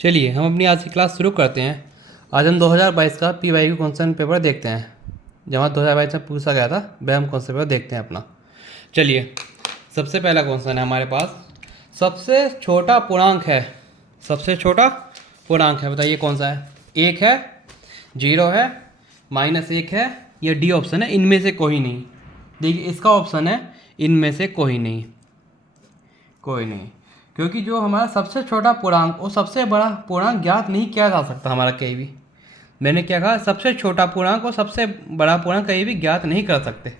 चलिए हम अपनी आज की क्लास शुरू करते हैं। आज हम 2022 का PYQ क्वेश्चन पेपर देखते हैं। जहाँ 2022 में पूछा गया था वह हम क्वेश्चन पेपर देखते हैं अपना। चलिए सबसे पहला क्वेश्चन है हमारे पास, सबसे छोटा पूर्णांक है। सबसे छोटा पूर्णांक है, बताइए कौन सा है। 1 है, 0 है, -1 है, या डी ऑप्शन है इनमें से कोई नहीं। देखिए इसका ऑप्शन है इनमें से कोई नहीं, कोई नहीं, क्योंकि जो हमारा सबसे छोटा पूर्णांक और सबसे बड़ा पूर्णांक ज्ञात नहीं किया जा सकता हमारा कहीं भी। मैंने क्या कहा, सबसे छोटा पूर्णांक और सबसे बड़ा पूर्णांक कहीं भी ज्ञात नहीं कर सकते।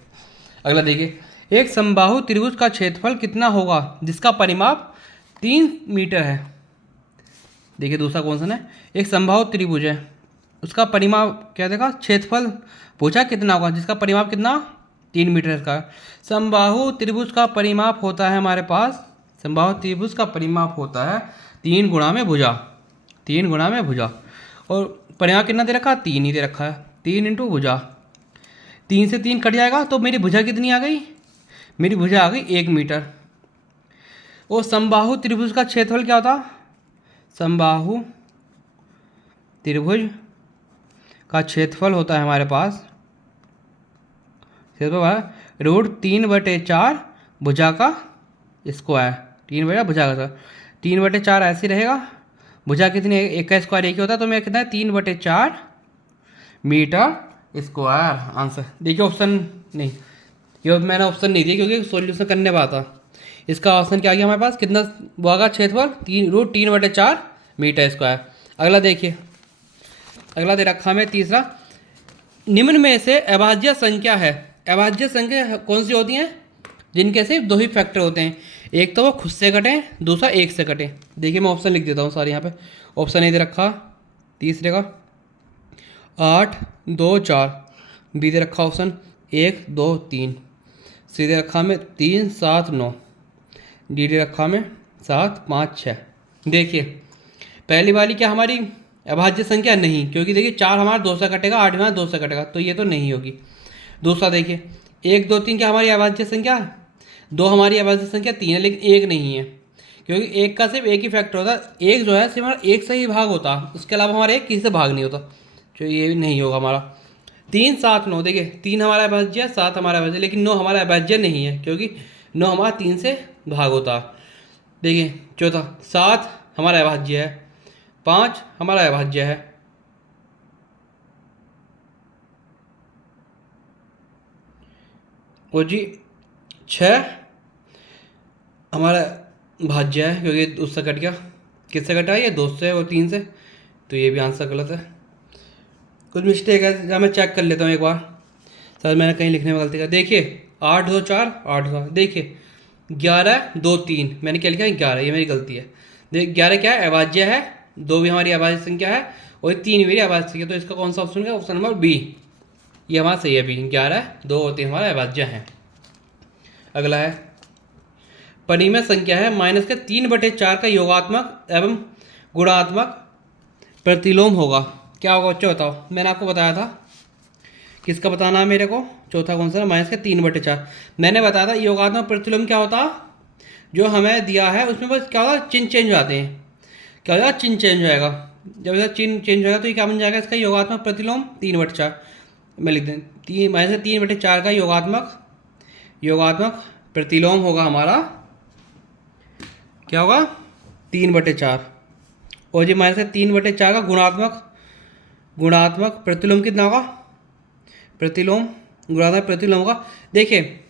अगला देखिए, एक समबाहु त्रिभुज का क्षेत्रफल कितना होगा जिसका परिमाप 3 मीटर है। देखिए दूसरा क्वेश्चन है, एक समबाहु त्रिभुज है, उसका परिमाप क्या देखा, क्षेत्रफल पूछा कितना होगा जिसका परिमाप कितना 3 मीटर का। समबाहु त्रिभुज का परिमाप होता है हमारे पास, समबाहु त्रिभुज का परिमाप होता है 3 गुणा में भुजा, 3 गुणा में भुजा। और परिमाप कितना दे रखा है, 3 ही दे रखा है, 3 इंटू भुजा। 3 से 3 कट जाएगा तो मेरी भुजा कितनी आ गई, मेरी भुजा आ गई 1 मीटर। और समबाहु त्रिभुज का क्षेत्रफल क्या होता, समबाहु त्रिभुज का क्षेत्रफल होता है हमारे पास, क्षेत्रफल √3/4 भुजा का स्क्वायर, 3 भुजा का स्क्वायर, 3/4 ऐसे रहेगा। भुजा कितनी, एक का स्क्वायर एक ही होता है, तो मेरा कितना है 3/4 मीटर स्क्वायर आंसर। देखिए ऑप्शन नहीं, ये मैंने ऑप्शन नहीं दिया क्योंकि सॉल्यूशन करने वाला था। इसका ऑप्शन क्या गया हमारे पास, कितना होगा क्षेत्रफल, √3/4 मीटर स्क्वायर। अगला देखिए, अगला दे रखा हमें तीसरा, निम्न में से अभाज्य संख्या है। अभाज्य संख्या कौन सी होती हैं, जिनके सिर्फ 2 ही फैक्टर होते हैं, एक तो वो खुद से कटें, दूसरा 1 से कटें। देखिए मैं ऑप्शन लिख देता हूँ सारे यहाँ पे। ऑप्शन ए दे रखा तीसरे का 8, 2, 4, बी दे रखा ऑप्शन 1, 2, 3, सी दे रखा में 3, 7, 9, डी दे रखा में 7, 5, 6। देखिए पहली वाली क्या हमारी अभाज्य संख्या नहीं, क्योंकि देखिए 4 हमारा 2 से कटेगा, 8 हमारा 2 से कटेगा, तो ये तो नहीं होगी। दूसरा देखिए 1, 2, 3 क्या हमारी अभाज्य संख्या, 2 हमारी अभाज्य संख्या 3 है, लेकिन 1 नहीं है, क्योंकि 1 का सिर्फ 1 ही फैक्टर होता है। 1 जो है सिर्फ हमारा 1 से ही भाग होता है, उसके अलावा हमारा 1 किसी से भाग नहीं होता, तो ये भी नहीं होगा हमारा। 3, 7, 9, देखिए 3 हमारा अभाज्य है, 7 हमारा अभाज्य, लेकिन 9 हमारा अभाज्य नहीं है, क्योंकि 9 हमारा 3 से भाग होता है। देखिए चौथा 7 हमारा अभाज्य है, 5 हमारा अभाज्य है, और जी 6 हमारा भाज्य है, क्योंकि उससे कट गया, किससे कटा है, ये 2 से और 3 से, तो ये भी आंसर गलत है। कुछ मिस्टेक है, जहाँ मैं चेक कर लेता हूँ एक बार, सर मैंने कहीं लिखने में गलती कर। देखिए 8, 2, 4, 8, 2, देखिए 11, 2, 3, मैंने क्या लिखा है 11, ये मेरी गलती है। देखिए 11 क्या है, अभाज्य है, 2 भी हमारी अभाज्य संख्या है, और 3 मेरी अभाज्य संख्या, तो इसका कौन सा ऑप्शन है, ऑप्शन नंबर बी, ये हमारा सही है बी। 11, 2 और 3 हमारा अभाज्य है। अगला है, परिमेय संख्या है -3/4 का योगात्मक एवं गुणात्मक प्रतिलोम होगा, क्या होगा बच्चों बताओ। मैंने आपको बताया था, किसका बताना है मेरे को, चौथा कौन सा है, -3/4। मैंने बताया था योगात्मक प्रतिलोम क्या होता, जो हमें दिया है उसमें बस क्या होगा, चिन्ह चेंज हो जाते हैं। क्या होगा, चिन्ह चेंज हो जाएगा, जब इसका चिन्ह चेंज होगा तो ये क्या बन जाएगा, इसका योगात्मक प्रतिलोम 3/4। मैं लिख दें -3/4 का योगात्मक प्रतिलोम होगा हमारा, क्या होगा 3/4। और जी -3/4 का गुणात्मक प्रतिलोम कितना होगा, प्रतिलोम गुणात्मक प्रतिलोम होगा। देखिए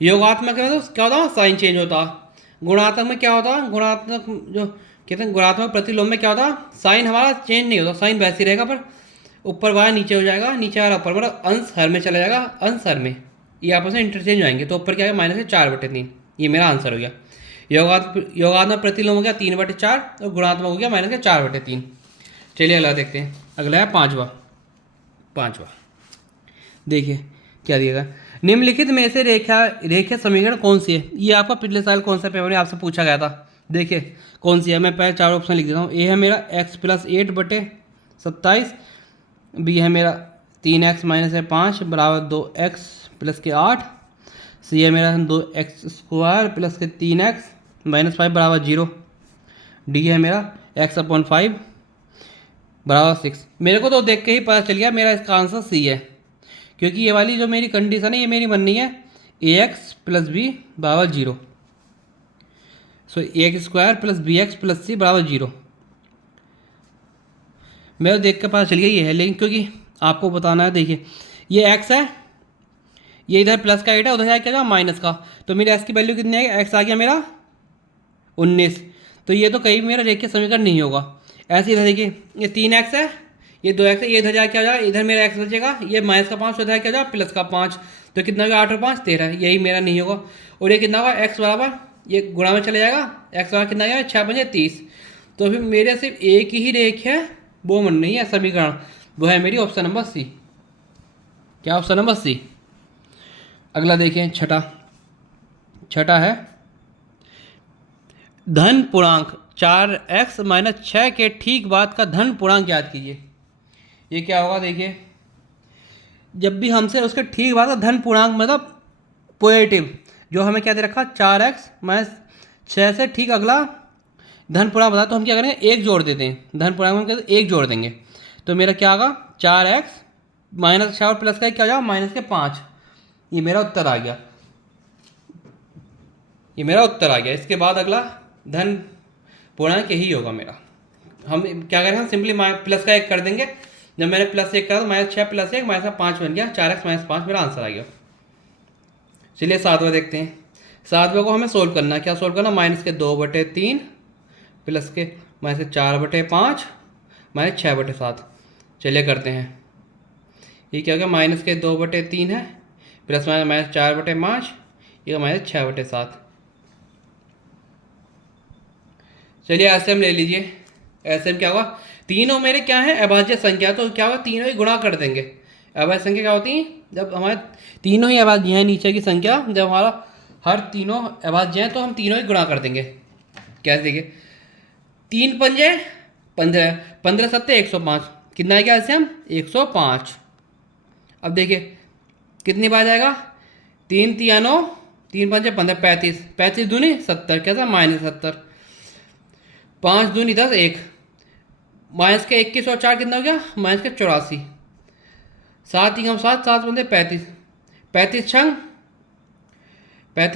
योगात्मक में तो क्या होता है, साइन चेंज होता, गुणात्मक में क्या होता, गुणात्मक जो कहते हैं गुणात्मक प्रतिलोम में क्या होता, साइन हमारा चेंज नहीं होता, साइन वैसे ही रहेगा, पर ऊपर वाला नीचे हो जाएगा, नीचे वाला ऊपर, मतलब अंश हर में चला जाएगा, अंश हर में ये आपस में इंटरचेंज हो जाएंगे, तो ऊपर क्या है -4/3, ये मेरा आंसर हो गया। योगात्मक प्रतिलोम हो गया 3/4 और गुणात्मक हो गया -4/3। चलिए अगला देखते हैं, अगला है पाँचवा। देखिए क्या दिएगा, निम्नलिखित में से रेखा समीकरण कौन सी है। ये आपका पिछले साल कौन सा पेपर में आपसे पूछा गया था। देखिए कौन सी है, मैं पहले 4 ऑप्शन लिख देता हूँ। ए है मेरा x + 8/27, बी है मेरा 3x - 5 = 2x + 8, सी है मेरा 2x² + 3x - 5 = 0, डी है मेरा x/5 बराबर 6। मेरे को तो देख के ही पता चल गया मेरा इसका आंसर सी है, क्योंकि ये वाली जो मेरी कंडीशन है ये मेरी बननी है ए एक्स प्लस बी बराबर 0। So A X square plus B X plus C बराबर 0। मेरे को देख के पता चल गया ये है, लेकिन क्योंकि आपको बताना है, देखिए ये एक्स है, ये इधर प्लस का एट है, उधर क्या माइनस का, तो मेरे एक्स की वैल्यू कितनी है, एक्स आ गया मेरा 19। तो ये तो कहीं मेरा रेखीय समीकरण नहीं होगा। ऐसे इधर देखिए ये 3x है, ये 2x है, ये इधर जाके क्या हो जाएगा, इधर मेरा x बचेगा, ये माइनस का 5 उधर क्या हो जाएगा प्लस का 5, तो कितना होगा 8 और 5 13, यही मेरा नहीं होगा। और ये कितना होगा x बराबर, ये गुणा में चले जाएगा, x बराबर कितना आएगा 6 5 30। तो फिर मेरे सिर्फ एक ही रेख है वो मन नहीं है समीकरण, वो है मेरी ऑप्शन नंबर सी। क्या ऑप्शन नंबर सी। अगला देखिए छठा है धन पूर्णांक 4x माइनस 6 के ठीक बाद का धन पूर्णांक ज्ञात कीजिए। ये क्या होगा, देखिए जब भी हमसे उसके ठीक बाद का धन पूर्णांक मतलब पॉजिटिव, जो हमें क्या दे रखा 4x माइनस 6 से ठीक अगला धन पूर्णांक बता, तो हम क्या करेंगे एक जोड़ देते हैं, धन पूर्णांक में कहते एक जोड़ देंगे, तो मेरा क्या होगा 4x माइनस 6 और प्लस का क्या हो जाएगा माइनस के 5। ये मेरा उत्तर आ गया, ये मेरा उत्तर आ गया। इसके बाद अगला धन पूर्णांक यही होगा मेरा। हम क्या करेंगे, सिंपली प्लस का 1 कर देंगे, जब मैंने प्लस 1 करा तो माइनस 6 प्लस 1 माइनस 5 बन गया, 4x माइनस 5 मेरा आंसर आ गया। चलिए 7वां देखते हैं। 7वें को हमें सोल्व करना है, क्या सोल्व करना, माइनस के 2/3 प्लस के माइनस के 4/5 माइनस 6/7। चलिए करते हैं। ये क्या होगा, माइनस के 2/3 है प्लस माइनस 4/5, ये माइनस 6/7। चलिए एसएम ले लीजिए। एसएम क्या होगा, तीनों मेरे क्या है अभाज्य संख्या, तो क्या होगा तीनों ही गुणा कर देंगे। अभाज्य संख्या क्या होती है, जब हमारे तीनों ही अभाज्य हैं नीचे की संख्या, जब हमारा हर तीनों अभाज्य हैं तो हम तीनों ही गुणा कर देंगे। कैसे देखिए, 3 पंजे 15, 15 सत्ते 105, कितना है क्या एलसीएम 105। अब देखिए कितनी बार जाएगा, 3 तिया 9, 3 पंजे 15 35, 35 दूनी 70, कैसा माइनस 70, 5 दूनी 10 1, माइनस के 21 और 4 कितना हो गया माइनस के 84, 7 3 7 7 पंजे 35, 35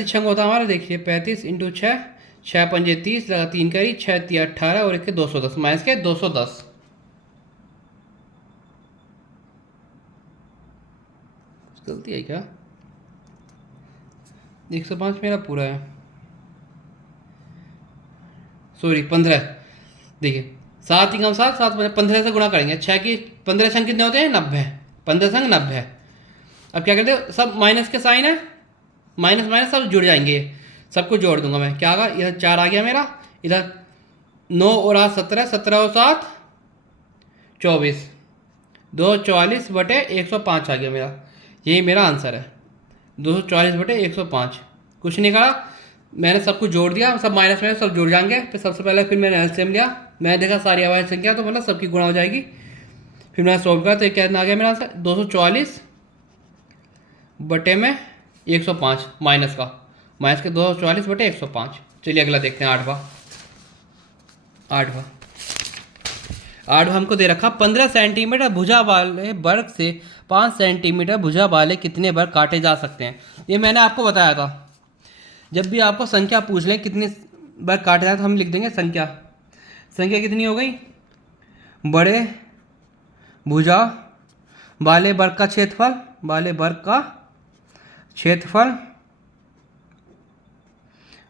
छंग होता हमारा, देखिए 35 इंटू 6, 6 पंजे 30 लगा 3 करी, 6 तिया 18 और 1 के 210, माइनस के 210। गलती है क्या, 105 मेरा पूरा है, सॉरी 15। देखिए 7 3 7 7 15 से गुणा करेंगे, 6 की 15 संग कितने होते हैं 90, 15 संग 90। अब क्या करते हैं, सब माइनस के साइन है, माइनस माइनस सब जुड़ जाएंगे, सबको जोड़ दूंगा मैं, क्या आगा इधर 4 आ गया मेरा, इधर 9 और 8 17, 17 और 7 24, 244/105 आ गया मेरा, यही मेरा आंसर है 244/105। कुछ नहीं करा, मैंने सब कुछ जोड़ दिया, सब माइनस में सब जुड़ जाएंगे। फिर सबसे पहले फिर मैंने एलसीएम लिया, मैंने देखा सारी अभाज्य संख्या तो मतलब सबकी गुणा हो जाएगी, फिर मैंने सॉल्व करा तो क्या आ गया मेरा आंसर 244/105 माइनस का, माइनस के 244/105। चलिए अगला देखते हैं 8वां हमको दे रखा 15 सेंटीमीटर भुजा वाले वर्ग से 5 सेंटीमीटर भुजा वाले कितने वर्ग काटे जा सकते हैं। ये मैंने आपको बताया था, जब भी आपको संख्या पूछ लें कितने वर्ग काटे जाए तो हम लिख देंगे संख्या कितनी हो गई, बड़े भुजा वाले वर्ग का क्षेत्रफल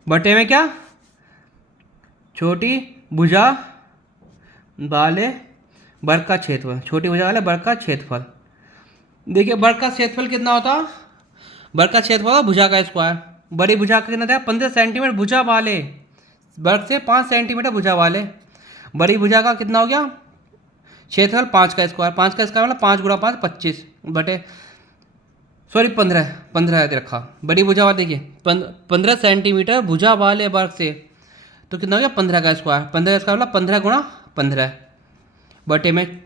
बटे में क्या, छोटी भुजा वाले वर्ग का क्षेत्रफल, छोटी भुजा वाले वर्ग का क्षेत्रफल। देखिए वर्ग का क्षेत्रफल कितना होता, वर्ग का क्षेत्रफल होता भुजा का स्क्वायर, बड़ी भुजा का कितना था 15 सेंटीमीटर भुजा वाले वर्ग से 5 सेंटीमीटर भुजा वाले, बड़ी भुजा का कितना हो गया क्षेत्रफल 5 का स्क्वायर, 5 का स्क्वायर मतलब 5 गुणा 5 25 बटे सॉरी 15 दे रखा, बड़ी भुजा वाले देखिए 15 सेंटीमीटर भुजा वाले वर्ग से, तो कितना हो गया 15 का स्क्वायर, 15 का स्क्वायर मतलब 15 गुणा 15 बटे में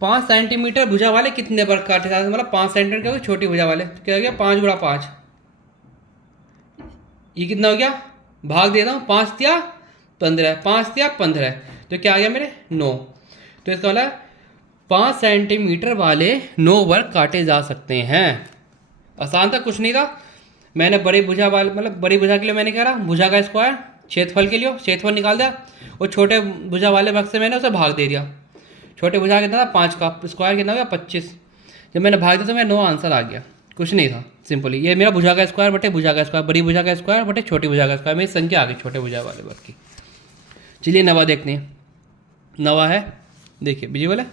5 सेंटीमीटर भुजा वाले कितने वर्ग काटे जाते, मतलब 5 सेंटीमीटर क्या छोटी भुजा वाले, तो क्या हो गया 5 गुणा 5, ये कितना हो गया भाग देता हूँ 5 तिया 15, 5 तिया 15, तो क्या आ गया मेरे 9। तो इसका वाला 5 सेंटीमीटर वाले 9 वर्ग काटे जा सकते हैं। आसान था, कुछ नहीं था। मैंने बड़ी भुजा वाले मतलब बड़ी भुजा के लिए मैंने क्या रहा, भुजा का स्क्वायर, क्षेत्रफल के लिए क्षेत्रफल निकाल दिया, और छोटे भुजा वाले वर्ग से मैंने उसे भाग दे दिया। छोटे भुजा कितना था 5 का, स्क्वायर कितना हो गया 25। जब मैंने भाग दिया तो मेरा 9 आंसर आ गया। कुछ नहीं था, सिंपली ये मेरा भुजा का स्क्वायर बटे भुजा का स्क्वायर, बड़ी भुजा का स्क्वायर बटे छोटी भुजा का स्क्वायर, मेरी संख्या आ गई छोटे भुजा वाले वर्ग की। चलिए नवा देखते हैं। नवा है, देखिए विजुअल है।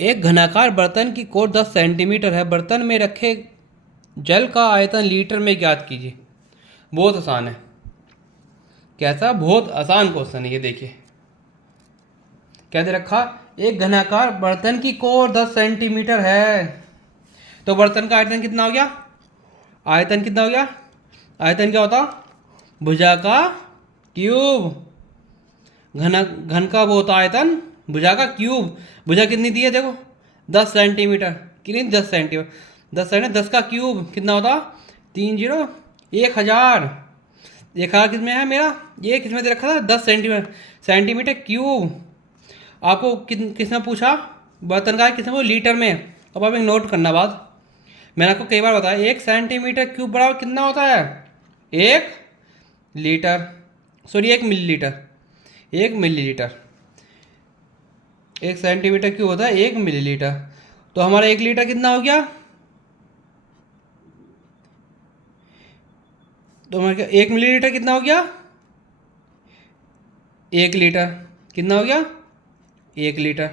एक घनाकार बर्तन की कोर 10 सेंटीमीटर है। बर्तन में रखे जल का आयतन लीटर में ज्ञात कीजिए। बहुत आसान है। कैसा? बहुत आसान क्वेश्चन है ये। देखिए क्या दे रखा, एक घनाकार बर्तन की कोर 10 सेंटीमीटर है, तो बर्तन का आयतन कितना हो गया? आयतन कितना हो गया? आयतन क्या होता? भुजा का क्यूब। घन का वो होता आयतन, भुजा का क्यूब। भुजा कितनी दी है देखो, 10 सेंटीमीटर। कितनी? 10 सेंटीमीटर। 10 सेंटीमीटर, 10 का क्यूब कितना होता? 3 0 1000। 1000 किस में है मेरा? ये किस में दे रखा था? 10 सेंटीमीटर। Centimetre cube. आपको किसने पूछा? बर्तन का किसने पूछा? लीटर में। अब आप एक नोट करना बात, मैंने आपको कई बार बताया, 1 सेंटीमीटर क्यूब बराबर कितना होता है? 1 litre, sorry 1 millilitre. 1 millilitre, 1 centimetre cube होता है 1 मिलीलीटर। तो हमारा 1 लीटर कितना हो गया? तो हमारा 1 मिलीलीटर कितना हो गया? 1 लीटर कितना हो गया? 1 लीटर।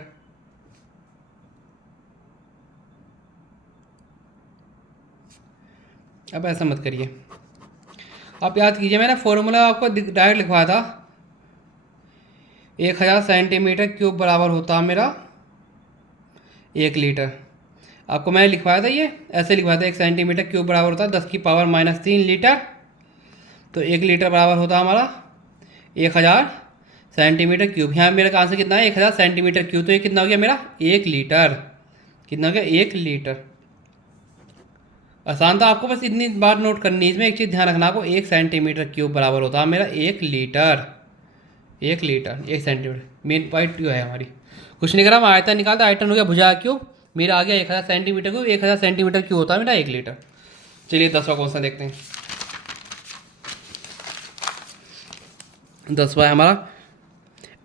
अब ऐसा मत करिए, आप याद कीजिए, मैंने फॉर्मूला आपको डायरेक्ट लिखवाया था। 1000 सेंटीमीटर क्यूब बराबर होता मेरा 1 लीटर। आपको मैंने लिखवाया था, ये ऐसे लिखवाया था, 1 सेंटीमीटर क्यूब बराबर होता 10 की पावर -3 लीटर। तो 1 लीटर बराबर होता हमारा 1000 सेंटीमीटर क्यूब। यहाँ मेरा आंसर कितना है? 1000 सेंटीमीटर क्यूब। तो ये कितना हो गया मेरा? 1 लीटर। कितना हो गया? 1 लीटर। आसान था, आपको बस इतनी बार नोट करनी है। इसमें एक चीज़ ध्यान रखना, आपको 1 सेंटीमीटर क्यूब बराबर होता है मेरा 1 litre. 1 litre, 1 centimetre. Main point जो है हमारी, कुछ नहीं करा, हम आयतन निकालता, आयतन हो गया भुजा क्यूब, मेरा आ गया 1000 सेंटीमीटर क्यूब। 1000 सेंटीमीटर क्यूब होता है मेरा 1 लीटर। चलिए 10वां क्वेश्चन देखते हैं। 10वां है हमारा,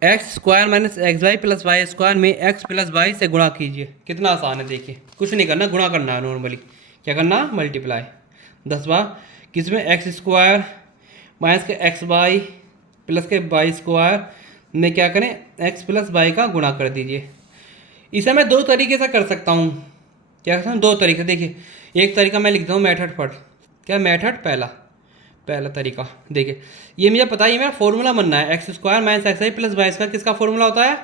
x square minus x y plus y square में एक्स प्लस वाई से गुणा कीजिए। कितना आसान है, देखिए कुछ नहीं करना, गुणा करना है नॉर्मली। क्या करना? मल्टीप्लाई। 10वां, किसमें एक्स स्क्वायर माइनस के एक्स वाई प्लस के वाई स्क्वायर में क्या करें? एक्स प्लस वाई का गुणा कर दीजिए। इसे मैं 2 तरीके से कर सकता हूँ। क्या करता हूँ? 2 तरीके। देखिए एक तरीका मैं लिखता हूँ मेथड फर्स्ट। क्या मेथड? पहला तरीका। देखिए ये मुझे पता है, ये मेरा फॉर्मूला बनना है, x square minus x y plus y square. किसका फॉर्मूला होता है?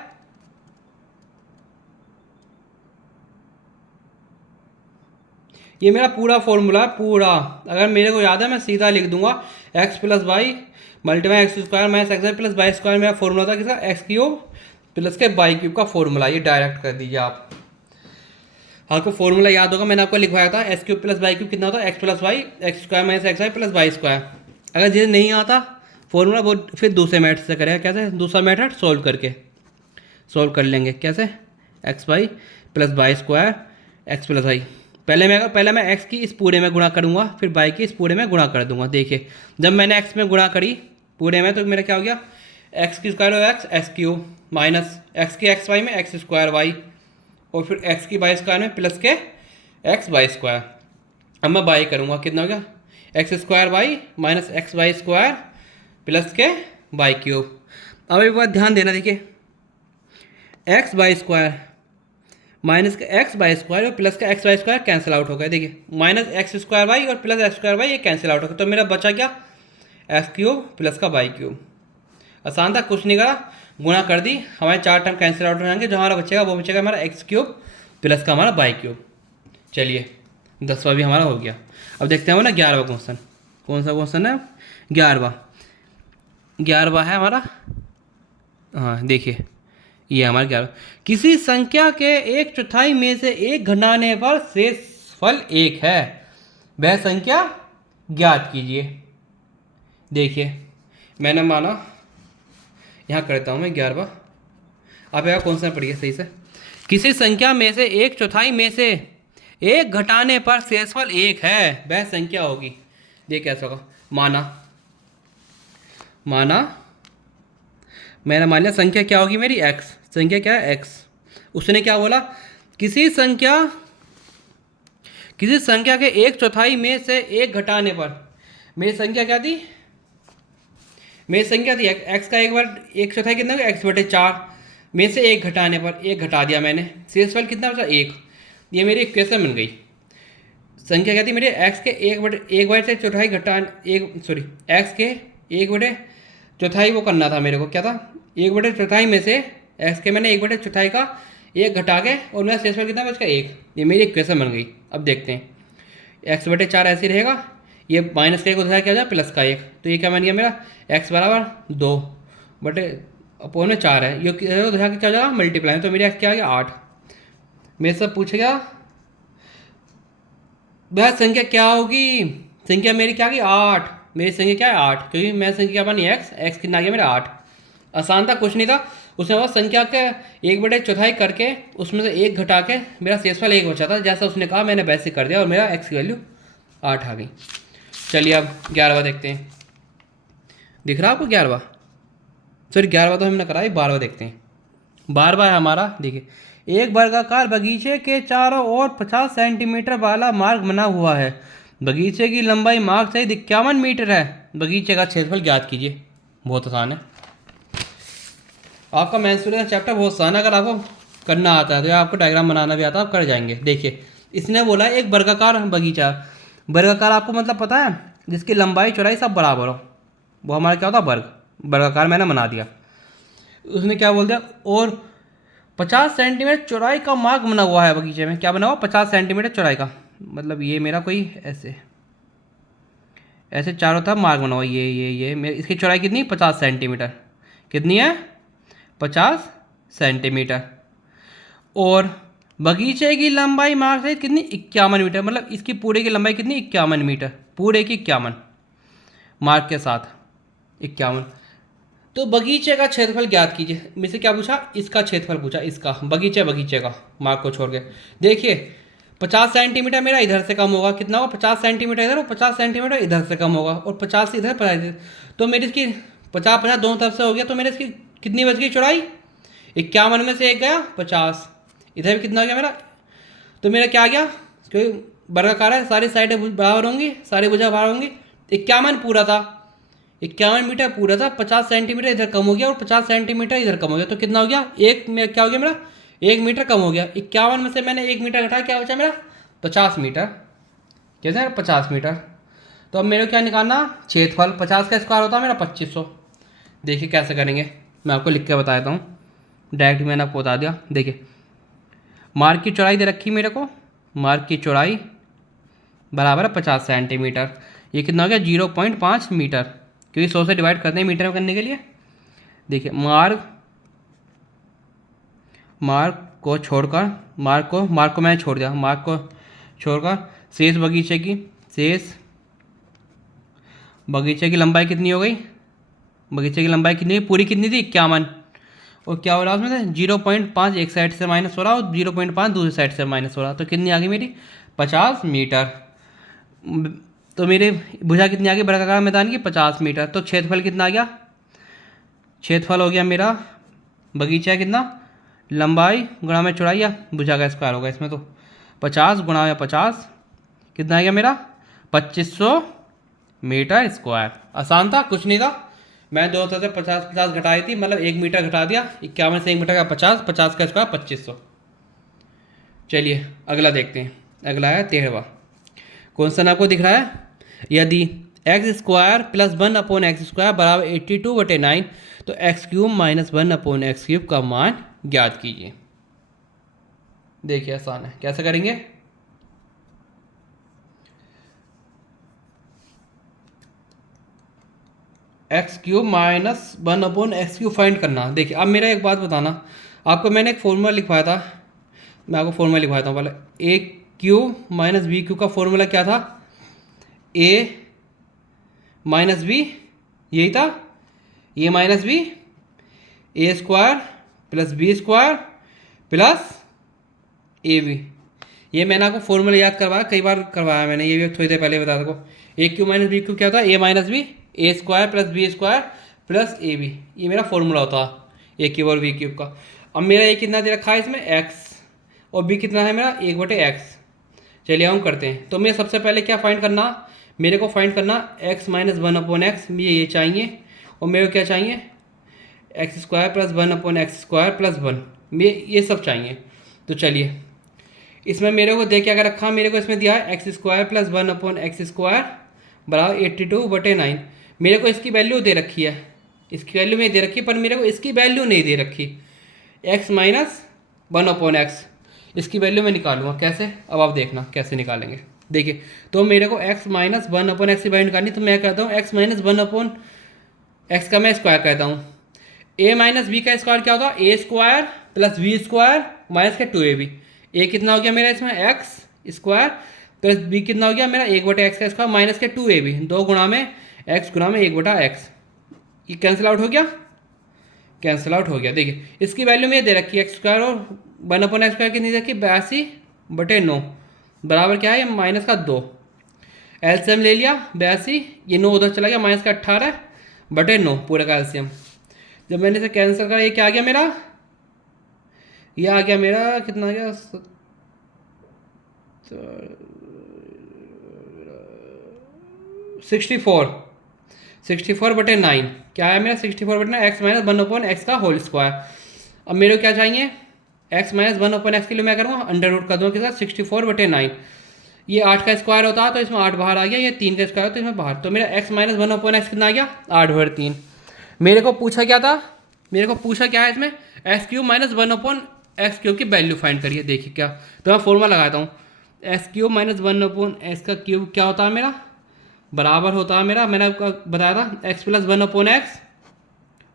ये मेरा पूरा फॉर्मूला पूरा, अगर मेरे को याद है मैं सीधा लिख दूंगा, x plus y multiply x square minus x y plus y square मेरा फॉर्मूला था। किसका? एक्स क्यूब प्लस के वाई क्यूब का फॉर्मूला। ये डायरेक्ट कर दीजिए आप। आपको फॉर्मूला याद होगा, मैंने आपको लिखवाया था, x cube plus y cube कितना होता है? X plus y x square minus x y plus y square. अगर जिसे नहीं आता फॉर्मूला, वो फिर दूसरे मेथड से करेगा। कैसे? दूसरा मेथड सोल्व करके सोल्व कर लेंगे। कैसे? X y plus y square x plus y. पहले मैं एक्स की इस पूरे में गुणा करूँगा, फिर वाई की इस पूरे में गुणा कर दूंगा। देखिए जब मैंने एक्स में गुणा करी पूरे में, तो मेरा क्या हो गया? एक्स की स्क्वायर हो x, x cube minus x की एक्स वाई में एक्स स्क्वायर वाई, और फिर एक्स की वाई स्क्वायर में प्लस के एक्स वाई स्क्वायर। अब मैं वाई करूँगा, कितना हो गया? X square y minus x y square plus के वाई क्यूब। अब एक बात ध्यान देना, देखिए एक्स वाई स्क्वायर माइनस का एक्स वाई स्क्वायर और प्लस का x y square cancel out हो गया। देखिए माइनस एक्स स्क्वायर वाई और प्लस एक्स स्क्वायर वाई ये कैंसिल आउट हो गया। तो मेरा बचा क्या? एक्स क्यूब प्लस का वाई क्यूब। आसान था, कुछ नहीं करा, गुणा कर दी, हमारे 4 टर्म कैंसिल आउट हो जाएंगे। जो हमारा बचेगा वो बचेगा हमारा एक्स क्यूब प्लस का हमारा वाई क्यूब। चलिए 10वां भी हमारा हो गया। अब देखते हैं ना 11वां क्वेश्चन। कौन सा क्वेश्चन है? 11वां है हमारा। हाँ देखिए ये हमारा 11। किसी संख्या के 1/4 में से 1 घटाने पर शेषफल 1 है, वह संख्या ज्ञात कीजिए। देखिए मैंने माना, यहाँ करता हूँ मैं 11वां। आप यहाँ कौन सा पढ़िए सही से। किसी संख्या में से एक चौथाई में से एक घटाने पर शेषफल एक है, वह संख्या होगी। देखिए कैसा होगा। माना मैंने मान लिया संख्या क्या होगी मेरी x, संख्या क्या है x। उसने क्या बोला, किसी संख्या के एक चौथाई में से एक घटाने पर, मेरी संख्या क्या थी, मेरी संख्या थी x का एक चौथाई कितना होगा, x/4 में से एक घटाने पर एक घटा दिया मैंने, शेषफल कितना बचा, एक। ये मेरी इक्वेशन बन गई। संख्या क्या थी मेरे, x के एक बार से चौथाई x के एक बटे चौथाई वो करना था मेरे को, क्या था, एक बटे चौथाई में से x के मैंने एक बटे चौथाई का एक घटा के और मेरा शेषफल कितना बच का, एक। ये मेरी इक्वेशन बन गई। अब देखते हैं x/4 ऐसे ही रहेगा, ये माइनस का एक उधर क्या हो जाए प्लस का एक, तो ये क्या बन गया मेरा x बराबर 2 बटे अपोन में 4 है, ये उधर के क्या हो जाएगा मल्टीप्लाई, तो मेरी x क्या आ गया 8। मेरे से पूछेगा वह संख्या क्या होगी, संख्या मेरी क्या आ गई 8, मेरी संख्या क्या है 8, क्योंकि मेरी संख्या क्या बनी x कितना आ गया मेरा 8। आसान था, कुछ नहीं था। उसने वो संख्या के एक बटे चौथाई करके उसमें से एक घटा के मेरा शेषफल एक बचा था, जैसा उसने कहा मैंने वैसे कर दिया और मेरा x की वैल्यू 8 आ गई। चलिए अब 11वां देखते हैं। दिख रहा है आपको 11वां, सॉरी 11वां तो हमने करा, 12वां देखते हैं। 12वां है हमारा, देखिए एक वर्गाकार बगीचे के चारों ओर 50 सेंटीमीटर वाला मार्ग बना हुआ है, बगीचे की लंबाई मार्ग सहित 51 मीटर है, बगीचे का क्षेत्रफल ज्ञात कीजिए। बहुत आसान है, आपका मेंसुरेशन चैप्टर बहुत आसान है। अगर आपको करना आता है तो आपको डायग्राम बनाना भी आता है, आप कर जाएंगे। देखिए इसने बोला एक वर्गाकार बगीचा, वर्गाकार आपको मतलब पता है जिसकी लंबाई चौड़ाई सब बराबर हो, वो हमारा क्या होता है वर्ग, वर्गाकार मैंने बना दिया। उसने क्या बोल दिया, और 50 सेंटीमीटर चौड़ाई का मार्ग बना हुआ है बगीचे में, क्या बना हुआ 50 सेंटीमीटर चौड़ाई का, मतलब ये मेरा कोई ऐसे चारों तरफ मार्ग बना हुआ, ये मेरे इसकी चौड़ाई कितनी 50 सेंटीमीटर, कितनी है 50 सेंटीमीटर, और बगीचे की लंबाई मार्ग से कितनी 51 मीटर, मतलब इसकी पूरे की लंबाई कितनी 51 मीटर, पूरे की 51 मार्ग के साथ 51। तो बगीचे का क्षेत्रफल ज्ञात कीजिए। मुझसे क्या पूछा, इसका क्षेत्रफल पूछा, इसका बगीचे का मार्ग को छोड़ के। देखिए 50 सेंटीमीटर मेरा इधर से कम होगा, कितना होगा 50 सेंटीमीटर इधर और 50 सेंटीमीटर इधर से कम होगा, और 50 इधर 50 इधर, तो मेरी इसकी 50 दोनों तरफ से हो गया, तो मेरे इसकी कितनी बच गई चौड़ाई, 51 में से एक गया 50, इधर भी कितना हो गया मेरा, तो मेरा क्या आ गया, क्योंकि वर्गाकार है सारी साइडें बराबर होंगी, सारी भुजा बराबर होंगी, 51 पूरा था, 51 मीटर पूरा था, 50 सेंटीमीटर इधर कम हो गया और 50 सेंटीमीटर इधर कम हो गया, तो कितना हो गया एक में क्या हो गया मेरा 1 मीटर कम हो गया। 51 में से मैंने 1 मीटर घटाया, क्या बचा मेरा 50 मीटर, कैसे है 50 मीटर। तो अब मेरे को क्या निकालना, क्षेत्रफल 50 का स्क्वायर होता है मेरा 2500। देखिए कैसे करेंगे, मैं आपको लिख के बता देता हूँ, डायरेक्ट मैंने आपको बता दिया। देखिए मार्ग की चौड़ाई दे रखी मेरे को, मार्ग की चौड़ाई बराबर है 50 सेंटीमीटर, ये कितना हो गया 0.5 मीटर, क्योंकि 100 से डिवाइड करते हैं मीटर में करने के लिए। देखिए मार्ग को छोड़कर, मार्ग को मैंने छोड़ दिया, मार्ग को छोड़कर शेष बगीचे की लंबाई कितनी हो गई, बगीचे की लंबाई कितनी पूरी कितनी थी 51, और क्या हो रहा है उसमें 0.5 एक साइड से माइनस हो रहा और 0.5 दूसरी साइड से माइनस हो रहा, तो कितनी आ गई मेरी 50 मीटर। तो मेरे भुजा कितनी आ गई वर्गाकार मैदान की 50 मीटर। तो क्षेत्रफल कितना आ गया, क्षेत्रफल हो गया मेरा बगीचा कितना, लंबाई गुणा में चौड़ाई या भुजा का स्क्वायर होगा इसमें, तो 50 गुणा में 50 कितना आ गया मेरा 2500 मीटर स्क्वायर। आसान था, कुछ नहीं था, मैं 200 से 50 घटाई थी, मतलब 1 मीटर घटा दिया, 51 से 1 मीटर का 50 का स्क्वायर 2500। चलिए अगला देखते हैं, अगला है 13वां। क्वेश्चन आपको दिख रहा है, यदि x² + 1/x² बराबर 82/9, तो x³ - 1/x³ का मान ज्ञात कीजिए। देखिए आसान है, कैसे करेंगे, x³ - 1/x³ फाइंड करना। देखिए अब मेरा एक बात बताना, आपको मैंने एक फॉर्मूला लिखवाया था, मैं आपको फॉर्मूला लिखवाता हूँ पहले। a³ - b³ का फॉर्मूला क्या था, a - b, यही था, a - b, a² plus B square plus A B. ये मैंने आपको फॉर्मूला याद करवाया, कई बार करवाया मैंने, ये भी थोड़ी देर पहले बता दो। A Q minus B Q क्या होता है, A minus B, A square plus B square plus A B, ये मेरा फॉर्मूला होता है ए क्यूब और बी क्यूब का। अब मेरा ए कितना दे रखा है इसमें, एक्स, और बी कितना है मेरा, 1/x। चलिए हम करते हैं। तो मैं सबसे पहले क्या फाइंड करना, मेरे को फाइंड करना x माइनस 1/x, मुझे ये चाहिए, और मेरे को क्या चाहिए, x square plus 1/x square plus 1, ये सब चाहिए। तो चलिए इसमें मेरे को दे के अगर रखा, मेरे को इसमें दिया है x square plus 1/x square बराबर 82/9। मेरे को इसकी वैल्यू दे रखी है, इसकी वैल्यू में दे रखी है, पर मेरे को इसकी वैल्यू नहीं दे रखी, x माइनस 1/x। इसकी वैल्यू मैं निकालूंगा कैसे, अब आप देखना कैसे निकालेंगे। देखिए तो मेरे को x माइनस 1/x की वैल्यू निकालनी, तो मैं कहता हूँ x माइनस 1/x का मैं स्क्वायर कहता हूँ। a माइनस बी का स्क्वायर क्या होगा, a square plus B square minus के 2ab। a कितना हो गया मेरा इसमें, x स्क्वायर प्लस b कितना हो गया मेरा, 1/x का स्क्वायर माइनस के 2ab, 2 गुणा में x गुणा में 1/x। ये कैंसिल आउट हो गया, कैंसिल आउट हो गया। देखिए इसकी वैल्यू में दे रखी है एक्स स्क्वायर, और 1/x स्क्वायर कितनी रखी, 82/9 बराबर क्या है, माइनस का 2। एलसीएम ले लिया 82, ये 9 उधर चला गया, माइनस का 18/9 पूरे का एलसीएम। जब मैंने इसे कैंसिल करा, ये क्या आ गया मेरा, ये आ गया मेरा कितना आ गया, 64/9 क्या है मेरा, 64/9 एक्स माइनस 1/x का होल स्क्वायर। अब मेरे को क्या चाहिए, x माइनस 1/x के लिए मैं करूँगा अंडर रूट कर दूँगा के साथ 64/9। ये 8 का स्क्वायर होता है तो इसमें 8 बाहर आ गया, ये 3 का स्क्वायर होता है इसमें बाहर, तो मेरा x माइनस 1/x कितना आ गया, 8/3। मेरे को पूछा क्या था, मेरे को पूछा क्या है इसमें, x cube minus 1/x cube की वैल्यू फाइंड करिए। देखिए क्या, तो मैं फॉर्मूला लगाता हूँ, एक्स क्यूब माइनस 1/x का क्यूब क्या होता है मेरा, बराबर होता है मेरा, मैंने आपको बताया था x प्लस 1/x,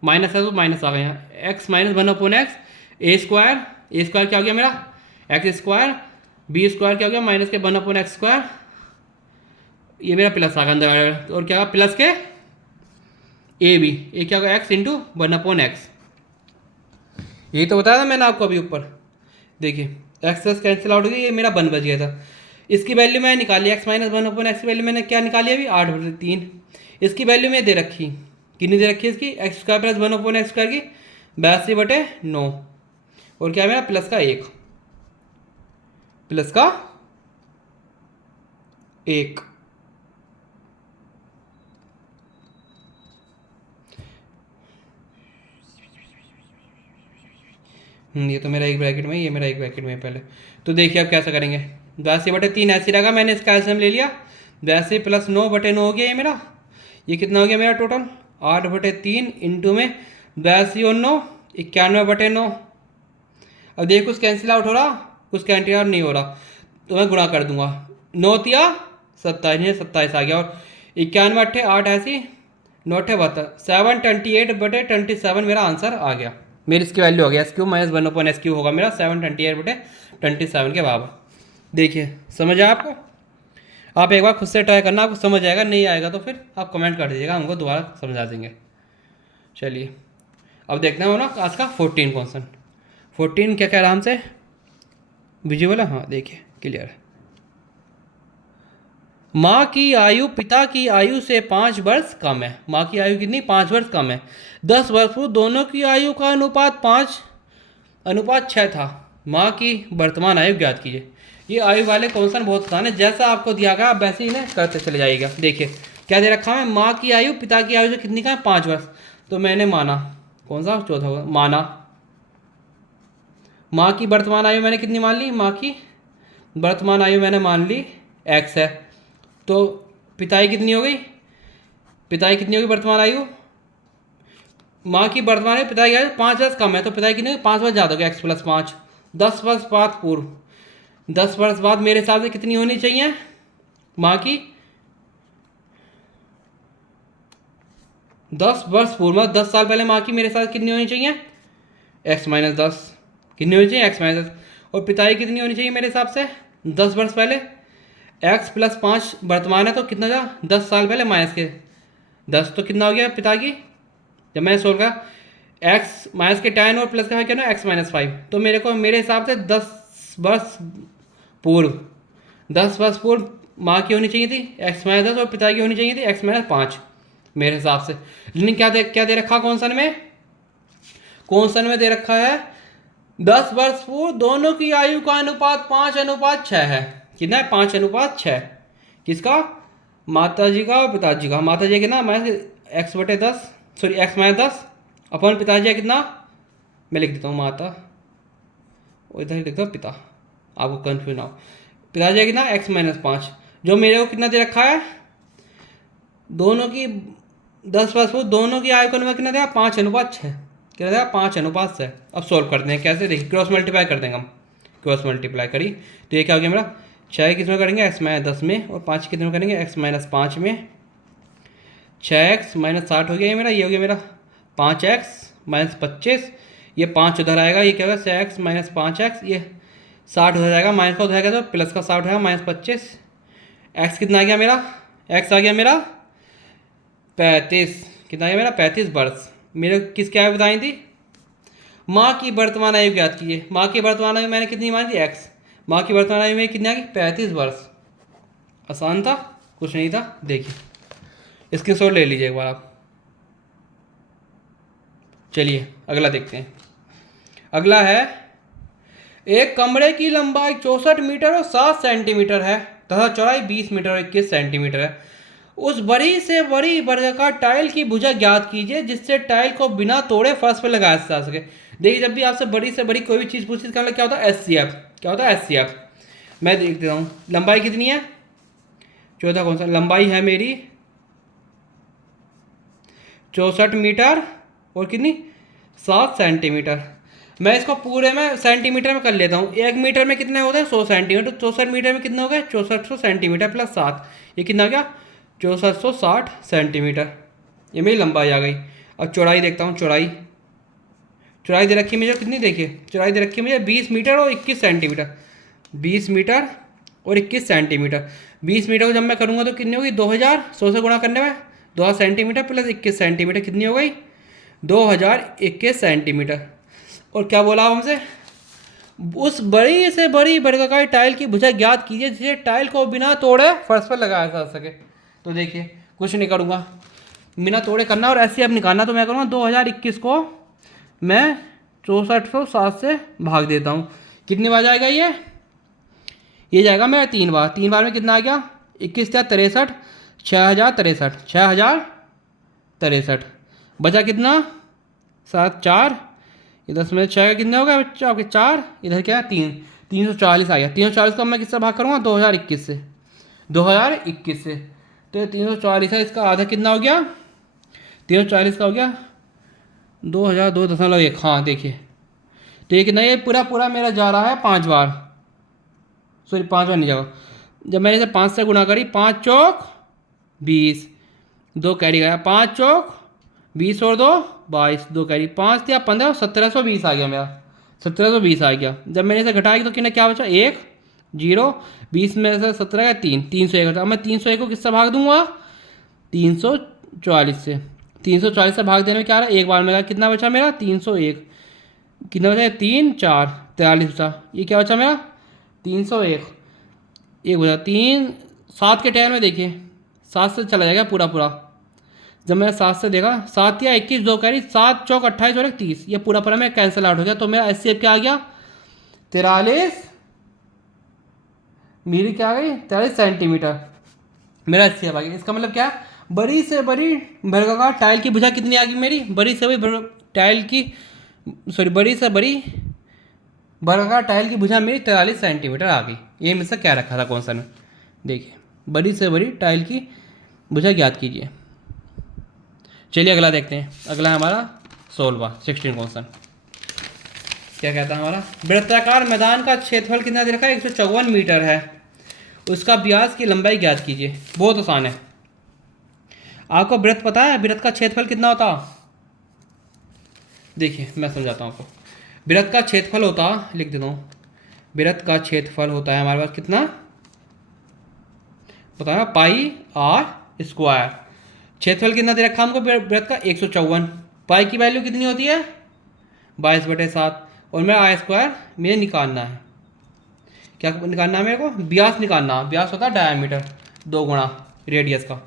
माइनस है तो माइनस आ गया, x माइनस 1/x, ए स्क्वायर क्या हो गया मेरा, एक्स स्क्वायर, बी स्क्वायर क्या हो गया माइनस के 1/x स्क्वायर, ये मेरा प्लस आ गया अंदर, और क्या प्लस के ए बी, ये क्या होगा x इंटू 1/x। यही तो बताया था मैंने आपको अभी ऊपर। देखिए एक्स कैंसिल आउट हो गया, ये मेरा 1 बच गया था। इसकी वैल्यु मैंने निकाली, x माइनस 1/x की वैल्यू मैंने क्या निकाली अभी, 8/3। इसकी वैल्यू में दे रखी, कितनी दे रखी है इसकी, x square plus 1/x square की 82/9, और क्या है मेरा प्लस का 1, प्लस का 1। ये तो मेरा एक ब्रैकेट में, ये मेरा एक ब्रैकेट में पहले। तो देखिए अब कैसा करेंगे, 82/3 ऐसे रखा, मैंने इसका एल्सियम ले लिया, 82 प्लस 9/9 हो गया ये मेरा, ये कितना हो गया मेरा टोटल, 8/3 इंटू में 82 और 9 91/9। अब देखिए कुछ कैंसिल आउट हो रहा, कुछ कैंसिल आउट नहीं हो रहा, तो मैं गुणा कर दूंगा, 9 तिया 27, 27 आ गया, और 91 8 8 ऐसी 9 8 72, 728/27 मेरा आंसर आ गया। मेरी इसकी वैल्यू हो गया, S cube minus 1/x cube होगा मेरा 728/27 के बराबर। देखिए समझ आया आपको, आप एक बार खुद से ट्राई करना, आपको समझ आएगा, नहीं आएगा तो फिर आप कमेंट कर दीजिएगा, हमको दोबारा समझा देंगे। चलिए अब देखते हैं ना आज का 14 क्वेश्चन। 14 क्या कह रहा हमसे, विजुअल है, हाँ देखिए क्लियर है। माँ की आयु पिता की आयु से 5 वर्ष कम है। माँ की आयु कितनी, 5 वर्ष कम है। 10 वर्ष पूर्व दोनों की आयु का अनुपात 5:6 था। माँ की वर्तमान आयु ज्ञात कीजिए। ये आयु वाले क्वेश्चन बहुत आसान है, जैसा आपको दिया गया आप वैसे ही इन्हें करते चले जाइएगा। देखिए क्या दे रखा है, माँ की आयु पिता की आयु से कितनी का है, 5 वर्ष। तो मैंने माना, कौन सा चौथा होगा, माना माँ की वर्तमान आयु मैंने कितनी मान ली, माँ की वर्तमान आयु मैंने मान ली x है। तो पिताई कितनी हो गई, पिताई कितनी होगी वर्तमान आयु, माँ की वर्तमान आयु पिताई की आयु 5 वर्ष कम है, तो पिताई कितनी 5 वर्ष ज़्यादा होगी, x प्लस 5। 10 वर्ष बाद पूर्व, 10 वर्ष बाद मेरे हिसाब से कितनी होनी चाहिए माँ की, 10 वर्ष पूर्व मतलब 10 साल पहले माँ की मेरे साथ कितनी होनी चाहिए, x माइनस 10 कितनी होनी चाहिए, x माइनस 10। और पिताई कितनी होनी चाहिए मेरे हिसाब से 10 वर्ष पहले, x प्लस 5 वर्तमान है तो कितना था 10 साल पहले माइनस के 10, तो कितना हो गया पिता की, जब मैंने सोल्व करा एक्स माइनस के tan और प्लस का है क्या ना x-5। तो मेरे को मेरे हिसाब से 10 वर्ष पूर्व 10 वर्ष पूर्व माँ की होनी चाहिए थी x-10 और पिता की होनी चाहिए थी x-5 मेरे हिसाब से। लेकिन क्या दे रखा क्वेश्चन में? क्वेश्चन में दे रखा है 10 वर्ष पूर्व दोनों की आयु का अनुपात 5:6 है। कितना है? 5:6। किसका? माता जी का और पिताजी का। माता जी कितना x/10 सॉरी x-10 अपन पिताजी कितना, मैं लिख देता हूँ माता और इधर लिखता हूँ पिता, आपको कन्फ्यूज ना हो। पिताजी कितना x-5, जो मेरे को कितना दे रखा है, दोनों की 10 वर्ष पूर्व दोनों की आयु का अनुपात कितना देगा 5:6। क्या देगा 5:6। अब सोल्व करते हैं कैसे, देखिए क्रॉस मल्टीप्लाई कर देंगे हम। क्रॉस मल्टीप्लाई करी तो ये क्या हो गया मेरा, 6 किस करेंगे x-10 में और 5 कितने में करेंगे x-5 में। 6x-60 हो गया ये मेरा, ये हो गया मेरा 5x-25। ये 5 उधर आएगा, ये क्या होगा 6x-5x, ये 60 हो जाएगा, माइनस का उधर आएगा तो प्लस का 60 होगा -25। x कितना आ गया मेरा, x आ गया मेरा 35। कितना आ गया मेरा 35 वर्ष। मेरे किसकी आयु बताई थी? माँ की वर्तमान आयु ज्ञात कीजिए। माँ की वर्तमान आयु मैंने कितनी मानी थी x। माँ की वर्तमान आयु में कितनी आ गई 35 वर्ष। आसान था, कुछ नहीं था। देखिए स्क्रीनशॉट ले लीजिए एक बार आप। चलिए अगला देखते हैं। अगला है एक कमरे की लंबाई 64 मीटर और 7 सेंटीमीटर है तथा चौड़ाई 20 मीटर और 21 सेंटीमीटर है। उस बड़ी से बड़ी वर्गाकार टाइल की भुजा ज्ञात कीजिए जिससे टाइल को बिना तोड़े फर्श पर लगाया जा सके। देखिए जब भी आपसे बड़ी से बड़ी कोई भी चीज़ पूछती है इसका मतलब क्या होता है SCF। क्या होता है SCF। मैं देख देता हूँ लंबाई कितनी है, 14 कौन सा, लंबाई है मेरी 64 मीटर और कितनी 7 सेंटीमीटर। मैं इसको पूरे में सेंटीमीटर में कर लेता हूँ। 1 मीटर में कितने होते हैं 100 सेंटीमीटर, 64 मीटर में कितने हो गए 6400 सेंटीमीटर प्लस 7, ये कितना आ गया 6460 सेंटीमीटर। ये मेरी लंबाई आ गई। अब चौड़ाई देखता हूँ। चौड़ाई दे रखी है मुझे कितनी, देखिए चौड़ाई दे रखी है मुझे 20 मीटर और 21 सेंटीमीटर। 20 मीटर और 21 सेंटीमीटर। 20 मीटर को जब मैं करूँगा तो कितनी होगी 2000, 100 से गुणा करने में 2000 सेंटीमीटर प्लस 21 सेंटीमीटर कितनी हो गई 2021 सेंटीमीटर। और क्या बोला आप हमसे, उस बड़ी से बड़ी वर्गाकार टाइल की भुजा ज्ञात कीजिए जिसे टाइल को बिना तोड़े फर्श पर लगाया जा सके। तो देखिए कुछ नहीं करूँगा, बिना तोड़े करना और ऐसे अब निकालना। तो मैं करूँगा 2021 को मैं 6407 से भाग देता हूँ। कितनी बार जाएगा ये जाएगा मेरा 3 बार। 3 बार में कितना आ गया 21 या 63, 6063। बचा कितना 7 4, ये 10 में 6 का कितने हो गए बच्चा आपके 4, इधर क्या 3, 340 आ गया। 340 को मैं किससे भाग करूँगा 2021 से। 2021 से तो ये 340 है, इसका आधा कितना हो गया 340 का हो गया 2002.1। हाँ देखिए तो ये कितना, ये पूरा मेरा जा रहा है 5 बार, सॉरी 5 बार नहीं जाएगा। जब मैंने इसे 5 से गुणा करी 5 चौक 20, 2 कैरी गया 5 चौक 20 और 2 22, 2 कैरी 5 या 15, 1720 आ गया मेरा, 1720 आ गया। जब मैंने इसे घटाया तो कितना क्या बचा 1 0, 20 में से 17 का 3, 301 था। मैं 301 को किससे भाग दूंगा 344 से। 340 से भाग देने में क्या आ रहा है, एक बार में कितना बचा मेरा 301, कितना बचा 3 4 43 बचा। ये क्या बचा मेरा 301, एक बचा 3 7 के टाइम में देखिए 7 से चला जाएगा पूरा। जब मैंने 7 से देखा 7 या 21, 2 कैरी 7 चौक 28 और 30, ये पूरा में कैंसिल आउट हो गया। तो मेरा SCF क्या आ गया 43, मेरी क्या आ गई 43 सेंटीमीटर मेरा SCF आ गया। इसका मतलब क्या, बड़ी से बड़ी वर्गाकार टाइल की भुजा कितनी आ गई मेरी, बड़ी से बड़ी वर्गाकार टाइल की भुजा मेरी 43 सेंटीमीटर आ गई। ये मुझसे क्या रखा था क्वेश्चन में, देखिए बड़ी से बड़ी टाइल की भुजा ज्ञात कीजिए। चलिए अगला देखते हैं। अगला है हमारा 16 क्वेश्चन। क्या कहता है हमारा, वृत्ताकार मैदान का क्षेत्रफल कितना दे रखा है 154 मीटर है, उसका व्यास की लंबाई ज्ञात कीजिए। बहुत आसान है। आपको वृत्त पता है वृत्त का क्षेत्रफल कितना होता, देखिए मैं समझाता हूँ आपको। वृत्त का क्षेत्रफल होता, लिख देता हूँ, वृत्त का क्षेत्रफल होता है हमारे पास कितना बताया पाई r²। क्षेत्रफल कितना दे रखा हमको वृत्त का 154, पाई की वैल्यू कितनी होती है 22/7 और मेरा आई स्क्वायर मुझे निकालना है। क्या निकालना है मेरे को? व्यास निकालना। व्यास होता है डायमीटर 2 गुणा रेडियस का।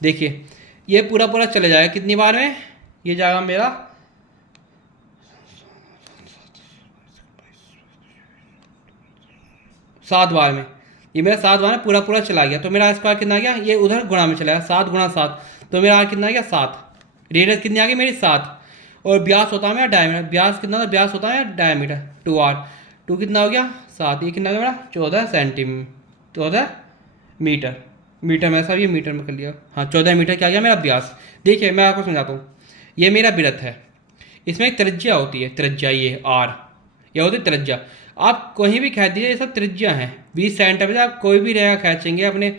देखिए ये पूरा पूरा चले जाएगा कितनी बार में, ये जाएगा मेरा 7 बार में, ये मेरा 7 बार में पूरा पूरा चला गया। तो मेरा स्क्वायर कितना आ गया, ये उधर गुणा में चला गया 7 गुणा 7, तो मेरा आर कितना आ गया 7। रेडियस कितनी आ गई मेरी 7 और व्यास होता है मेरा डायमीटर। व्यास कितना था, व्यास होता है डायमीटर 2r, 2 कितना हो गया 7, ये कितना हो गया मेरा 14 सेंटीमीटर, 14 मीटर। मीटर में सब ये मीटर में कर लिया, हाँ 14 मीटर क्या गया मेरा व्यास। देखिए मैं आपको समझाता हूँ, ये मेरा वृत्त है, इसमें एक त्रिज्या होती है, त्रिज्या ये आर, यह होती है त्रिज्या। आप कहीं भी खींच दीजिए, ये सब त्रिज्या हैं 20 सेंटीमीटर, आप कोई भी रेखा खींचेंगे अपने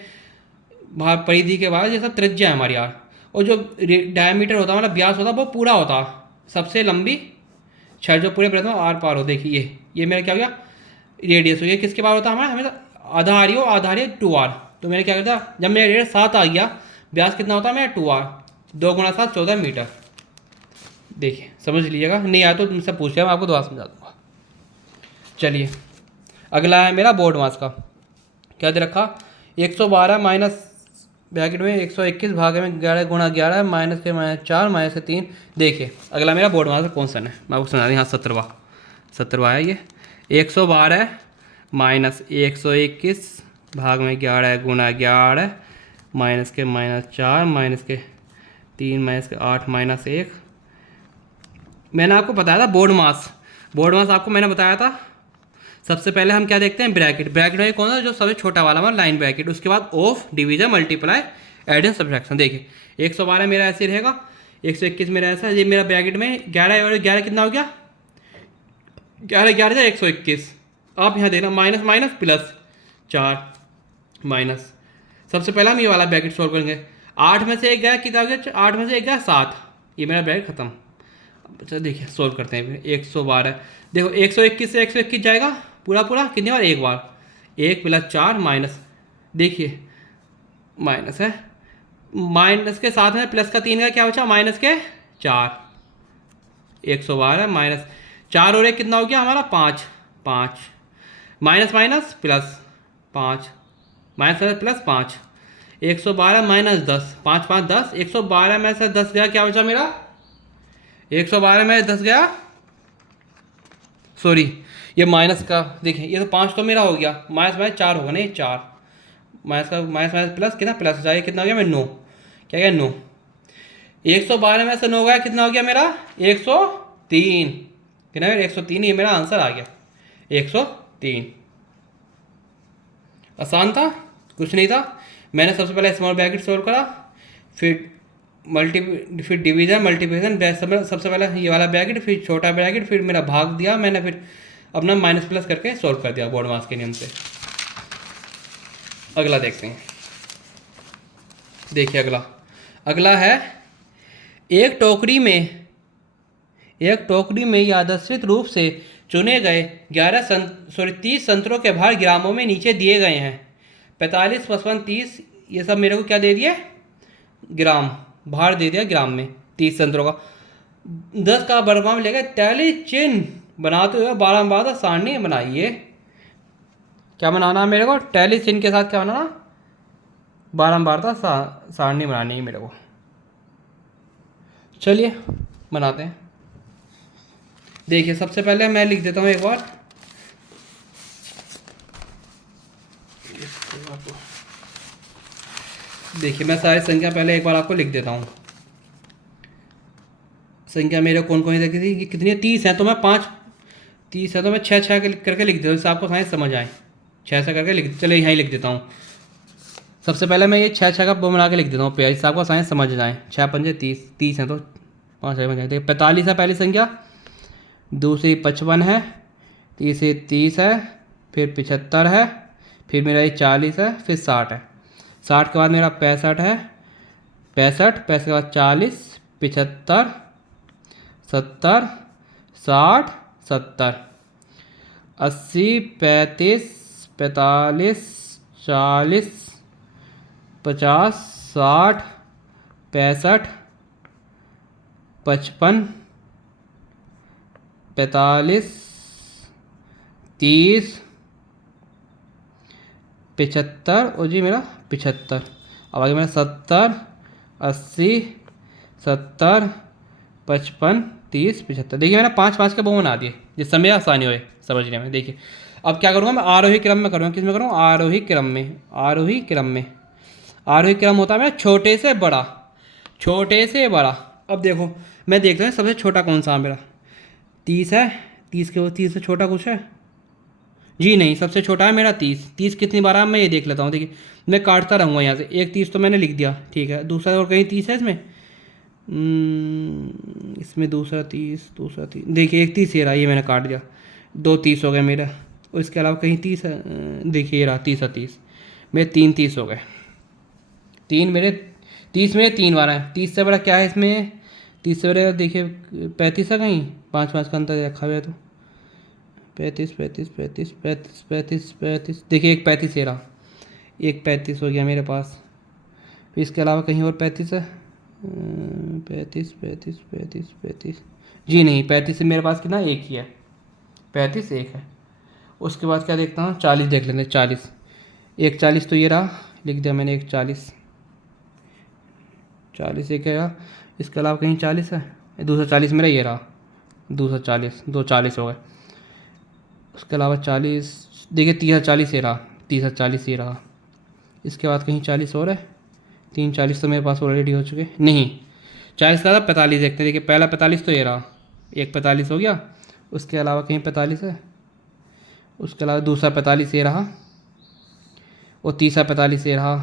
परिधि के बाद, ये सब त्रिज्या है हमारी आर। और जो डायमीटर होता है मतलब व्यास होता है वो पूरा होता, सबसे लंबी छड़ जो पूरे वृत्त में आर पार हो। देखिए ये मेरा क्या हो गया रेडियस हो गया, किसके पार होता है हमारा, हमें आधा आ रही हो, आधा आ रही है 2r। तो मैंने क्या करता, जब मेरा रेडियस 7 आ गया, व्यास कितना होता है मेरा 2r, 2 गुणा 7 14 मीटर। देखिए समझ लीजिएगा, नहीं आया तो तुमसे पूछ लिया, मैं आपको दोबारा समझा दूँगा। चलिए अगला है मेरा बोर्ड मास का। क्या दे रखा 112 माइनस ब्रैकेट में 121 भागे में 11 गुणा 11 माइनस के माइनस 4 माइनस के 3। देखिए अगला मेरा बोर्ड मास का कौन सा है, मैं आपको सुना दी, हाँ 17वां है ये। 112 माइनस 121 भाग में 11 गुणा 11 माइनस के माइनस 4 माइनस के 3 माइनस के 8 माइनस 1। मैंने आपको बताया था बोर्ड मास, बोर्ड मास आपको मैंने बताया था। सबसे पहले हम क्या देखते हैं ब्रैकेट, ब्रैकेट में कौन सा जो सबसे छोटा वाला हमारा लाइन ब्रैकेट, उसके बाद of division multiply addition subtraction. देखिए 112 मेरा ऐसे रहेगा, 121 मेरा ऐसा, ये मेरा ब्रैकेट में 11 और 11 कितना हो गया 11 11 121। आप यहाँ देखना माइनस माइनस प्लस 4 माइनस, सबसे पहले हम ये वाला ब्रैकेट सॉल्व करेंगे। 8 में से 1 गया कितना हो गया, 8 में से 1 गया 7, ये मेरा ब्रैकेट खत्म। अच्छा देखिए सॉल्व करते हैं 112, देखो 121 से 121 जाएगा पूरा पूरा कितनी बार, एक बार, 1 प्लस 4 माइनस, देखिए माइनस है, माइनस के साथ में प्लस का 3 का क्या बचा माइनस के 4, 112 माइनस 4 और 1 कितना हो गया हमारा 5, 5 minus minus plus 5 minus plus 5, 112 minus 10, 5 5 10, 112 में से 10 गया क्या बचा मेरा, 112 में 10 गया, सॉरी ये माइनस का, देखिए ये तो 5 तो मेरा हो गया, माइनस माइनस 4 होगा नहीं 4, माइनस का माइनस माइनस प्लस कितना प्लस हो जाएगा, कितना हो गया मैं 9, क्या गया 9, 112 में से 9 गया कितना हो गया मेरा 103, कितना 103, ये मेरा आंसर आ गया 103। आसान था, कुछ नहीं था। मैंने सबसे पहले स्मॉल ब्रैकेट सोल्व करा, फिर फिर डिवीजन मल्टीप्लिकेशन, सबसे पहले ये वाला ब्रैकेट, फिर छोटा ब्रैकेट, फिर मेरा भाग दिया मैंने, फिर अपना माइनस प्लस करके सॉल्व कर दिया बोर्ड मास के नियम से। अगला देखते हैं, देखिए अगला है एक टोकरी में यादृच्छिक रूप से चुने गए 30 संतरों के भार ग्रामों में नीचे दिए गए हैं। 45 55 30 ये सब मेरे को क्या दे दिए ग्राम, भार दे दिया ग्राम में 30 संतरों का। 10 का वर्गमान लेकर टैली चिन्ह बनाते हुए 12 बार सारणी बनाइए। क्या बनाना है मेरे को, टैली चिन्ह के साथ क्या बनाना, 12 बार सारणी बनानी है मेरे को। चलिए बनाते हैं। देखिए सबसे पहले मैं लिख देता हूँ एक बार, देखिए मैं सारी संख्या पहले एक बार आपको लिख देता हूँ। संख्या मेरे कौन कौन सी थी, कितनी है 30 है, तो मैं 30 है तो मैं 6 6 करके लिख देता हूँ, इससे आपको साइंस समझ आए। 6 6 करके लिख, चले यहाँ ही लिख देता हूँ। सबसे पहले मैं ये 6 6 का बना के लिख देता हूँ पेयर, इससे आपको साइंस समझ जाए। 6 पंजे 30, 30 है तो 5 देखिए 45 है पहली संख्या, दूसरी 55 है, तीसरी 30 है, फिर 75 है, फिर मेरा ये 40 है, फिर 60 है, 60 के बाद मेरा 65 है, 65 के बाद 40, 75 70 60 70 80 35 45 40 50 60 65 55 45 30 75 और जी मेरा 75। अब आगे मेरा 70 80 70 55 30 75। देखिए मैंने 5 5 के बहु बना दिए जिससे मेरी आसानी होए समझने में। देखिए अब क्या करूँगा मैं, आरोही क्रम में करूँगा। किस में करूँगा? आरोही क्रम में। आरोही क्रम में, आरोही क्रम होता है मेरा छोटे से बड़ा, छोटे से बड़ा। अब देखो मैं देखता हूँ सबसे छोटा कौन सा है मेरा, 30 है। 30 के वो 30 से छोटा कुछ है? जी नहीं, सबसे छोटा है मेरा 30। 30 कितनी बार है मैं ये देख लेता हूँ। देखिए मैं काटता रहूँगा यहाँ से। एक 30 तो मैंने लिख दिया, ठीक है। दूसरा और कहीं 30 है इसमें? इसमें दूसरा 30, दूसरा 30, देखिए एक 30 ये रहा, ये मैंने काट दिया। 2 30 हो गए मेरा। और इसके अलावा कहीं 30 है? देखिए ये रहा 30 और 30, मेरे 3 30 हो गए। 3 मेरे 30 में 3 बार है। 30 से बड़ा क्या है इसमें? 30 से बड़ा देखिए 35 है कहीं, 5 5 का अंतर रखा हुआ है तो 35 35 35 35 35 35, देखिए एक 35 ये रहा, एक 35 हो गया मेरे पास। फिर इसके अलावा कहीं और 35 है? 35 35 35 35, जी नहीं, 35 से मेरे पास कितना? एक ही है, 35 एक है। उसके बाद क्या देखता हूँ? 40 देख लेते हैं। 40, एक 40 तो ये रहा, लिख दिया मैंने एक 40। 40 एक है। इसके अलावा कहीं 40 है? दूसरा 40 मेरा ये रहा, दूसरा 40, 2 40 हो गए। उसके अलावा 40, देखिए 30 40 ये रहा, 30 40 ये रहा। इसके बाद कहीं 40 और है? 3 40 तो मेरे पास ऑलरेडी हो चुके नहीं। 40 का था 45 देखते हैं। देखिए पहला 45 तो ये रहा, एक 45 हो गया। उसके अलावा कहीं 45 है? उसके अलावा दूसरा 45 ये रहा, और तीसरा 45 ये रहा।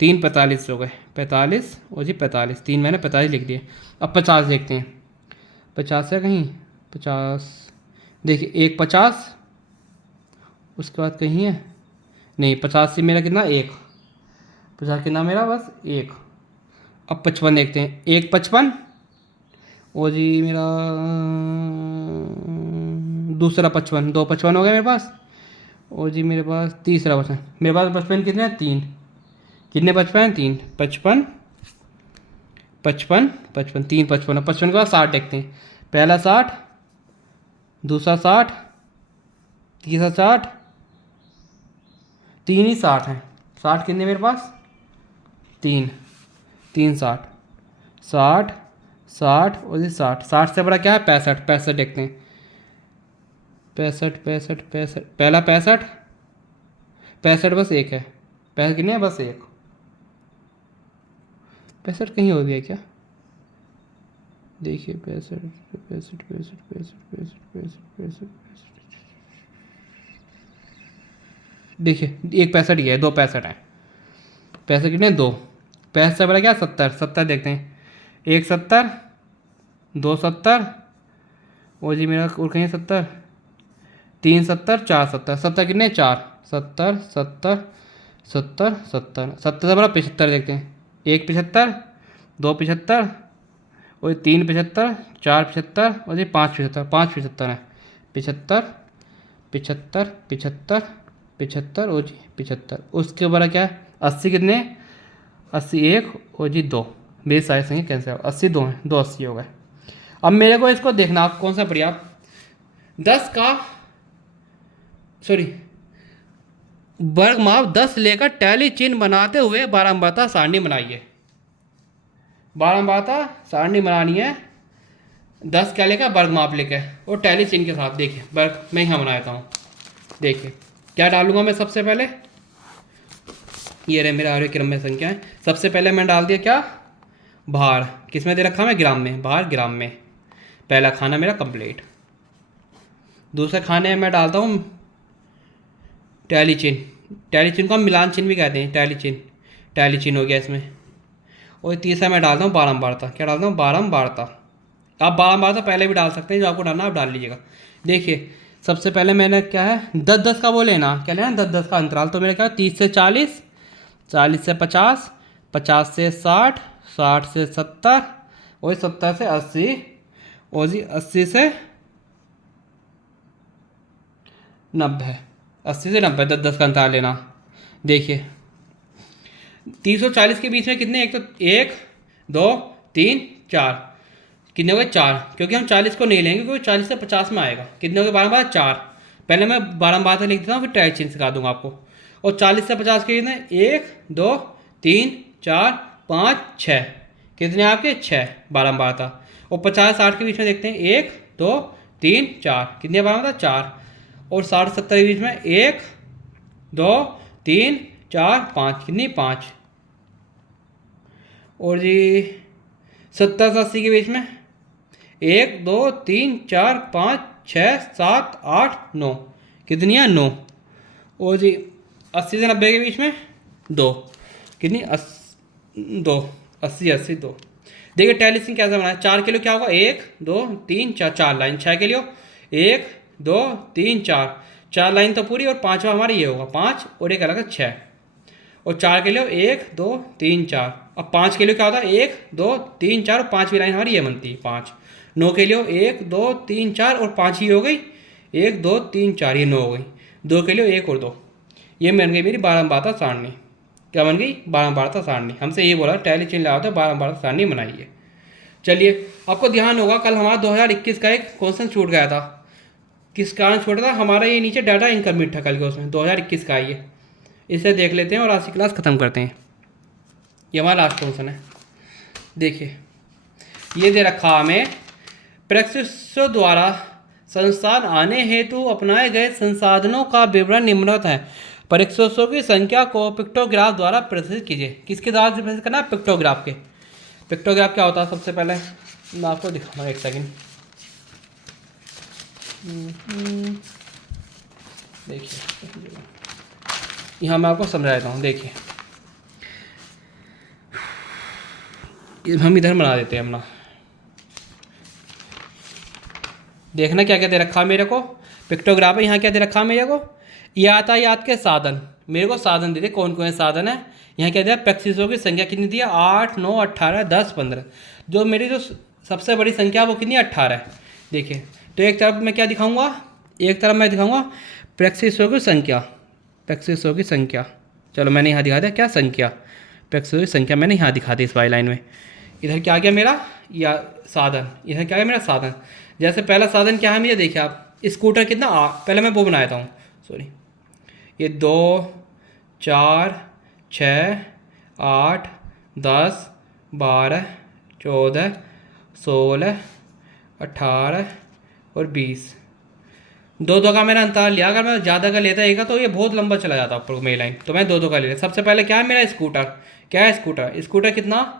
3 45 हो गए, 45 और जी 45, 3 मैंने 45 लिख दिए। अब 50 देखते हैं। 50 है कहीं? 50, देखिए एक 50, उसके बाद कहीं है? नहीं, 50 से मेरा कितना? एक। 50 कितना मेरा? बस एक। अब 55 देखते हैं। एक 55 और जी मेरा दूसरा 55, 2 55 हो गया मेरे पास। और जी मेरे पास तीसरा 55। मेरे पास 55 कितने हैं? 3। कितने 55? 3। 55 55 55, 3 55। अब 55 के बाद 60 देखते हैं। पहला 60, दूसरा 60, तीसरा 60, 3 ही 60 हैं। 60 कितने मेरे पास? 3, 3 60, 60 60 और ये 60। 60 से बड़ा क्या है? 65, 65 देखते हैं। 65 65 65, पहला 65, 65 बस एक है। 65 कितने हैं? बस एक। 65 कहीं हो गया क्या? देखिए 65 65 65 65 65 65 65, देखिए एक 65 ही है, 2 65 हैं। 65 कितने? 2। 65 से बड़ा क्या? 70, 70 देखते हैं। एक 70, 2 70 और जी मेरा और कहीं 70, 3 70 4 70। 70 कितने? 4। 70 70 70 70, 70 से बड़ा 75 देखते हैं। एक 75, 2 75 और 3 75, 4 75 और ये 5 75, 5 75 है। 75 75 75 75 और जी 75। उसके बड़ा क्या है? 80 कितने? 80 एक और जी 2। मेरी सारी संख्या कैंसिल, 80 2 हैं, 2 80 हो गए। अब मेरे को इसको देखना कौन सा बढ़िया, 10 का सॉरी वर्ग माप 10 लेकर टैली चिन्ह बनाते हुए बारंबारता सारणी बनाइए। बारंबारता सारणी बनानी है 10 क्या लेकर? वर्ग माप लेकर और टैली चिन्ह के साथ। देखिए वर्ग मैं यहाँ बना देता हूँ। देखिए क्या डालूंगा मैं सबसे पहले? ये रहे मेरे आर्य क्रम में संख्या है। सबसे पहले मैं डाल दिया क्या? भार। किस में दे रखा मैं? ग्राम में। भार ग्राम में। पहला खाना मेरा कंप्लीट। दूसरे खाने में मैं डालता हूँ टैली चिन्ह। टैली चिन्ह को हम मिलान चिन्ह भी कहते हैं। टैली चिन्ह, टैली चिन्ह हो गया इसमें। और तीसरा मैं डालता हूँ बारंबारता। क्या डालता हूँ? बारंबारता। आप बारंबारता पहले भी डाल सकते हैं, जो आपको डालना आप डाल लीजिएगा। देखिए सबसे पहले मैंने क्या है? 10 10 का वो लेना, क्या लेना? 10 10 का अंतराल। तो मेरा क्या? 30 से 40, 40 से 50, 50 से 60, 60 से 70 और 70 से 80 और जी 80 से 90। 80 से 90, 10 10 का अंतराल लेना। देखिए 30 और 40 के बीच में कितने? एक तो 1 2 3 4, कितने हो गए 4, क्योंकि हम 40 को नहीं लेंगे क्योंकि 40 से 50 में आएगा। कितने हो गए 12 12 4, पहले मैं 12 12 लिख देता हूँ, फिर ट्राई चेंज सिखा दूंगा आपको। और 40 से 50 के कितने 1 2 3 4 5 6, कितने आपके 6, 12 12 था। और 50 60 के बीच में देखते हैं 1 2 3 4, कितने 12 था 4। और 60 70 के बीच में 1 2 3 4 5, कितनी 5। और जी 70 से 80 के बीच में 1 2 3 4 5 6 7 8 9, कितनी है 9। और जी 80 से 90 के बीच में 2, कितनी 2, 80 80 2। देखिए टैलिसिंग कैसे बनाए, 4 के लिए क्या होगा 1 2 3 4, 4 लाइन। 6 के लिए 1 2 3 4, 4 लाइन तो पूरी, और 5वां हमारा ये होगा 5, और एक अलग है 6। और 4 के लिए 1 2 3 4। अब 5 के लिए क्या होता है 1 2 3 4, और 5वीं लाइन हमारी ये बनती है 5। 9 के लिए 1 2 3 4, और 5 ही हो गई, 1 2 3 4, ये 9 हो गई। 2 के लिए 1 और 2, ये बन गई मेरी 12 12 सारणी। क्या बन गई 12 12 सारणी। हमसे ये बोला टैली चेंज लगाओ तो 12 12 सारणी बनाइए। चलिए आपको ध्यान होगा कल हमारा 2021 का एक क्वेश्चन छूट गया था। किस कारण छूटा था, हमारा ये नीचे डाटा इनकम्प्लीट था कल के उसमें, 2021 का ये। इसे देख लेते हैं और आज की क्लास ख़त्म करते हैं। ये हमारा लास्ट क्वेश्चन है। देखिए ये दे रखा हमें, प्रेक्षकों द्वारा संस्थान आने हेतु अपनाए गए संसाधनों का विवरण निम्नलिखित है। परीक्षकों की संख्या को पिक्टोग्राफ द्वारा प्रदर्शित कीजिए। किसके द्वारा प्रदर्शित करना है, पिक्टोग्राफ के। पिक्टोग्राफ क्या होता है, सबसे पहले मैं आपको दिखाऊंगा, एक सेकंड। देखिए यहाँ मैं आपको समझा देता हूँ। देखिए हम इधर बना देते हैं अपना, देखना क्या क्या दे रखा है मेरे को, पिक्टोग्राफ है। यहाँ क्या दे रखा है मेरे को, यातायात के साधन, मेरे को साधन दे दे कौन कौन से साधन है। यहाँ क्या दिया, प्रेक्षकों की संख्या कितनी दिया 8 9 18 10 15। जो मेरी जो सबसे बड़ी संख्या वो कितनी 18 है। देखिए तो एक तरफ मैं क्या दिखाऊंगा, एक तरफ मैं दिखाऊंगा प्रेक्षकों की संख्या, प्रेक्षकों की संख्या। चलो मैंने यहाँ दिखा दिया क्या संख्या, प्रेक्षकों की संख्या मैंने यहाँ दिखा दी इस वाली लाइन में। इधर क्या आ गया मेरा या साधन, इधर क्या है मेरा साधन। जैसे पहला साधन क्या है मुझे देखिए आप, स्कूटर कितना पहले मैं वो बनाया था, सॉरी, ये 2 4 6 8 10 12 14 16 18 और 20। 2 2 का मैंने अंतर लिया, अगर मैं ज़्यादा का लेता एक का तो ये बहुत लंबा चला जाता ऊपर मेरी लाइन, तो मैं 2 2 का ले लिया। सबसे पहले क्या है मेरा स्कूटर, क्या है स्कूटर, स्कूटर कितना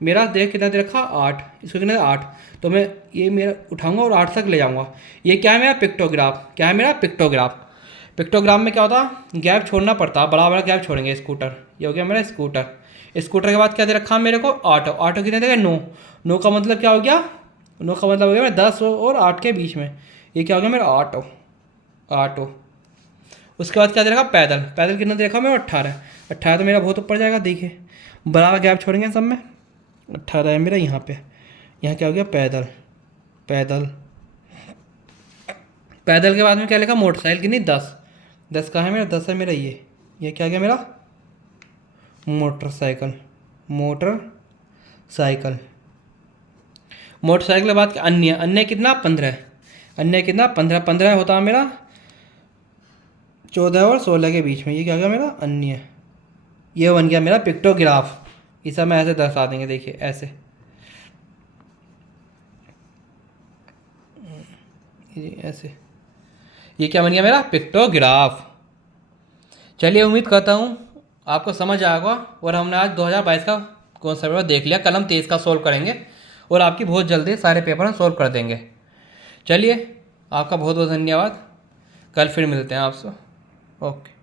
मेरा देख कितना दे रखा 8, इसको कितना 8, तो मैं ये मेरा उठाऊंगा और 8 तक ले जाऊंगा। ये क्या है मेरा पिक्टोग्राफ, क्या है मेरा पिक्टोग्राफ। पिक्टोग्राफ में क्या होता, गैप छोड़ना पड़ता, बड़ा बड़ा गैप छोड़ेंगे। स्कूटर ये हो गया मेरा स्कूटर। स्कूटर के बाद क्या दे रखा मेरे को ऑटो, ऑटो कितने देगा 9, 9 का मतलब क्या हो गया, 9 का मतलब हो गया मेरा 10 और 8 के बीच में, ये क्या हो गया मेरा ऑटो, ऑटो। उसके बाद क्या दे रखा पैदल, पैदल कितना दे रखा मेरा 18, 18 तो मेरा बहुत ऊपर जाएगा। देखिए बड़ा गैप छोड़ेंगे सब में, 18 है मेरा यहाँ पे। यहाँ क्या हो गया पैदल, पैदल। पैदल के बाद में क्या लिखा मोटरसाइकिल कितनी 10, 10 का है मेरा 10 है मेरा ये क्या गया मेरा मोटरसाइकिल, मोटरसाइकिल। मोटरसाइकिल के बाद अन्य, अन्य कितना 15, अन्य कितना 15, 15 होता है मेरा 14 और 16 के बीच में, ये क्या गया मेरा अन्य। ये बन गया मेरा पिक्टोग्राफ। इसे हम ऐसे दर्शा देंगे, देखिए ऐसे, ऐसे, ये क्या बन गया मेरा पिक्टोग्राफ। चलिए उम्मीद करता हूँ आपको समझ आएगा, और हमने आज 2022 का कौन सा पेपर देख लिया, कल हम 23 का सोल्व करेंगे और आपकी बहुत जल्दी सारे पेपर हम सोल्व कर देंगे। चलिए आपका बहुत बहुत धन्यवाद, कल फिर मिलते हैं आपसे, ओके।